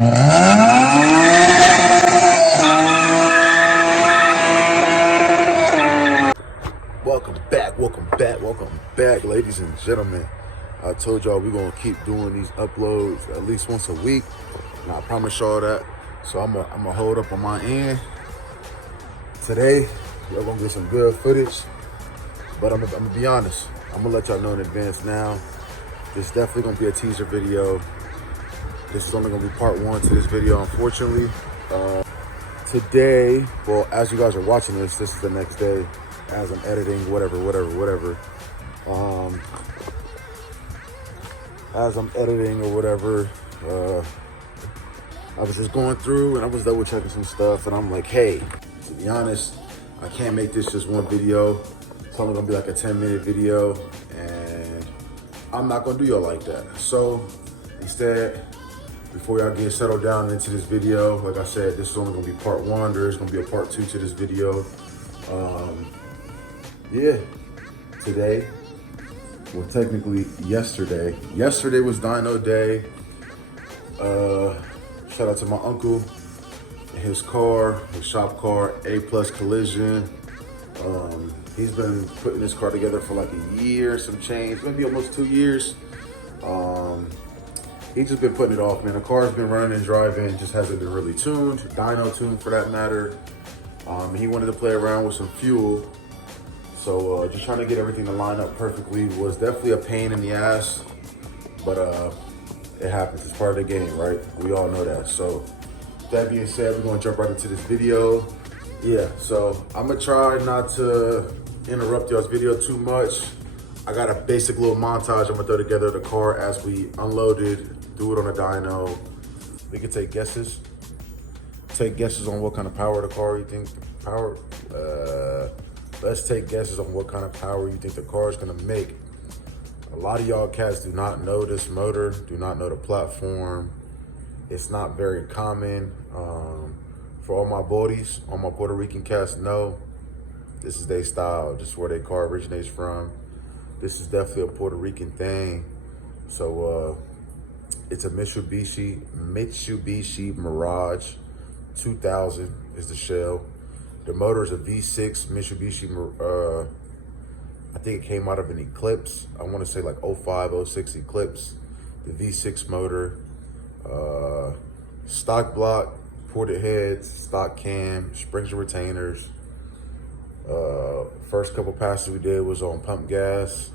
Welcome back, ladies and gentlemen. I told y'all we're gonna keep doing these uploads at least once a week, and I promise y'all that. So I'm gonna hold up on my end. Today, y'all gonna get some good footage, but I'm gonna be honest. I'm gonna let y'all know in advance now. This is definitely gonna be a teaser video. This is only gonna be part one to this video, unfortunately. Today, well, as you guys are watching this is the next day. As I'm editing, whatever. As I'm editing or whatever, I was just going through and I was double checking some stuff, and I'm like, hey, to be honest, I can't make this just one video. It's only gonna be like a 10-minute video, and I'm not gonna do y'all like that. So instead, before y'all get settled down into this video, like I said, this is only gonna be part one. There is gonna be a part two to this video. Yeah, today, well, technically yesterday was Dyno day. Shout out to my uncle, his car, his shop car, A+ collision. He's been putting this car together for like a year, some change, maybe almost 2 years. He's just been putting it off, man. The car's been running and driving, just hasn't been really tuned, dyno tuned for that matter. He wanted to play around with some fuel. So just trying to get everything to line up perfectly was definitely a pain in the ass, but it happens. It's part of the game, right? We all know that. So that being said, we're gonna jump right into this video. Yeah, so I'm gonna try not to interrupt y'all's video too much. I got a basic little montage I'm gonna throw together of the car as we unloaded, do it on a dyno. We can take guesses. Take guesses on what kind of power the car you think let's take guesses on what kind of power you think the car is gonna make. A lot of y'all cats do not know this motor, do not know the platform. It's not very common. For all my bodies, all my Puerto Rican cats know this is their style, just where their car originates from. This is definitely a Puerto Rican thing. So it's a Mitsubishi Mirage 2000 is the shell. The motor is a V6 Mitsubishi, I think it came out of an Eclipse. I want to say like 05, 06 Eclipse. The V6 motor, stock block, ported heads, stock cam, springs and retainers. First couple passes we did was on pump gas.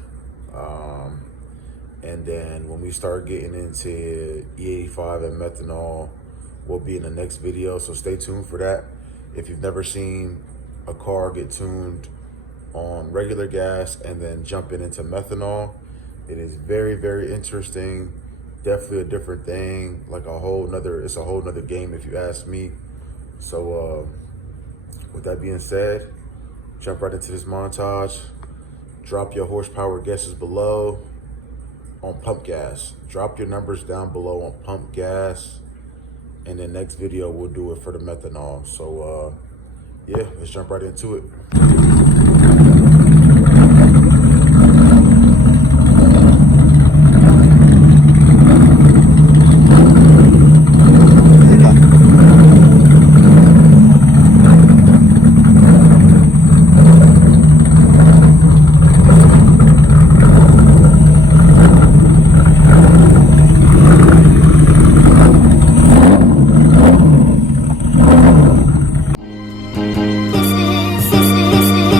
And then when we start getting into E85 and methanol, will be in the next video, so stay tuned for that. If you've never seen a car get tuned on regular gas and then jumping into methanol, it is very, very interesting. Definitely a different thing, like it's a whole nother game if you ask me. So with that being said, jump right into this montage. Drop your horsepower guesses below on pump gas. Drop your numbers down below on pump gas. And then next video, we'll do it for the methanol. So yeah, let's jump right into it. This is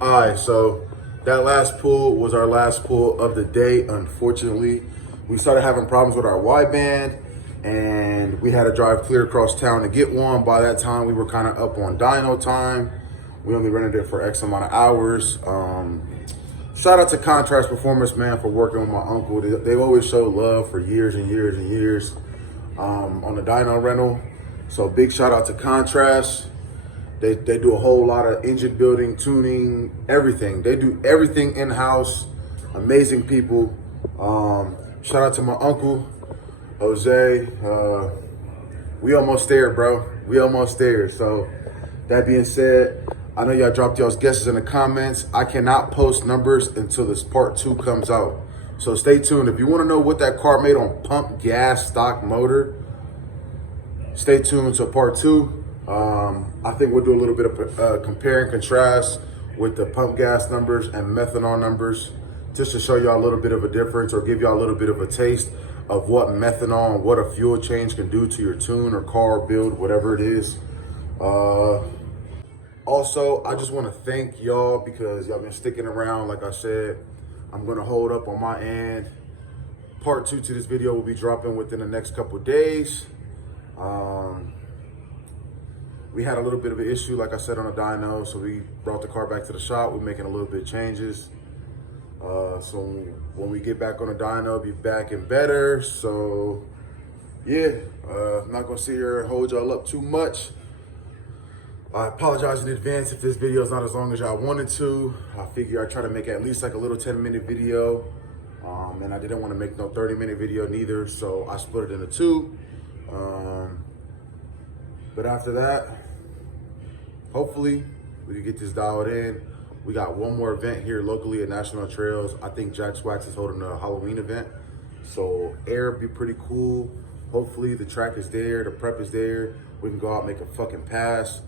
All right, so that last pull was our last pull of the day. Unfortunately, we started having problems with our wideband, and we had to drive clear across town to get one. By that time, we were kind of up on dyno time. We only rented it for X amount of hours. Shout out to Contrast Performance, man, for working with my uncle. They've always showed love for years and years and years on the dyno rental. So big shout out to Contrast. They do a whole lot of engine building, tuning, everything. They do everything in-house. Amazing people. Shout out to my uncle, Jose. We almost there, bro. We almost there. So that being said, I know y'all dropped y'all's guesses in the comments. I cannot post numbers until this part 2 comes out. So stay tuned. If you want to know what that car made on pump gas stock motor, stay tuned to part 2. I think we'll do a little bit of compare and contrast with the pump gas numbers and methanol numbers, just to show y'all a little bit of a difference or give y'all a little bit of a taste of what methanol and what a fuel change can do to your tune or car build, whatever it is. Also, I just want to thank y'all because y'all been sticking around. Like I said, I'm going to hold up on my end. Part 2 to this video will be dropping within the next couple of days. We had a little bit of an issue, like I said, on the dyno, so we brought the car back to the shop. We're making a little bit of changes. So when we get back on the dyno, it'll be back and better. So yeah, I'm not gonna sit here and hold y'all up too much. I apologize in advance if this video is not as long as y'all wanted to. I figure I try to make at least like a little 10-minute video. And I didn't want to make no 30-minute video neither, so I split it into 2. But after that, hopefully we can get this dialed in. We got one more event here locally at National Trails. I think Jack's Wax is holding a Halloween event. So air be pretty cool. Hopefully the track is there, the prep is there. We can go out and make a fucking pass.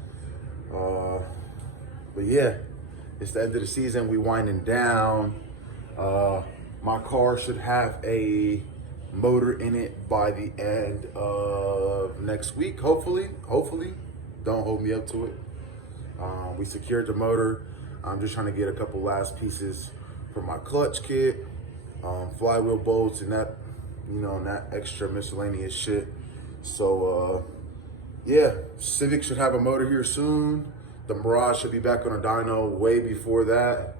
But yeah, it's the end of the season. We winding down. My car should have a motor in it by the end of next week, hopefully. Don't hold me up to it. We secured the motor. I'm just trying to get a couple last pieces for my clutch kit, flywheel bolts, and that, you know, and that extra miscellaneous shit. So yeah, Civic should have a motor here soon. The Mirage should be back on a dyno way before that.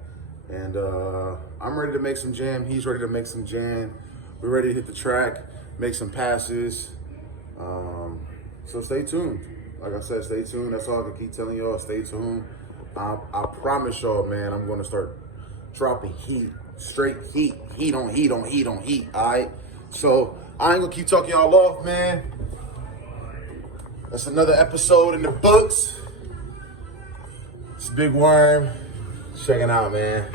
And I'm ready to make some jam. He's ready to make some jam. We're ready to hit the track, make some passes. So stay tuned. Like I said, stay tuned. That's all I can keep telling y'all. Stay tuned. I promise y'all, man, I'm going to start dropping heat, straight heat, heat on heat on heat on heat. All right. So I ain't going to keep talking y'all off, man. That's another episode in the books. It's Big Worm checking out, man.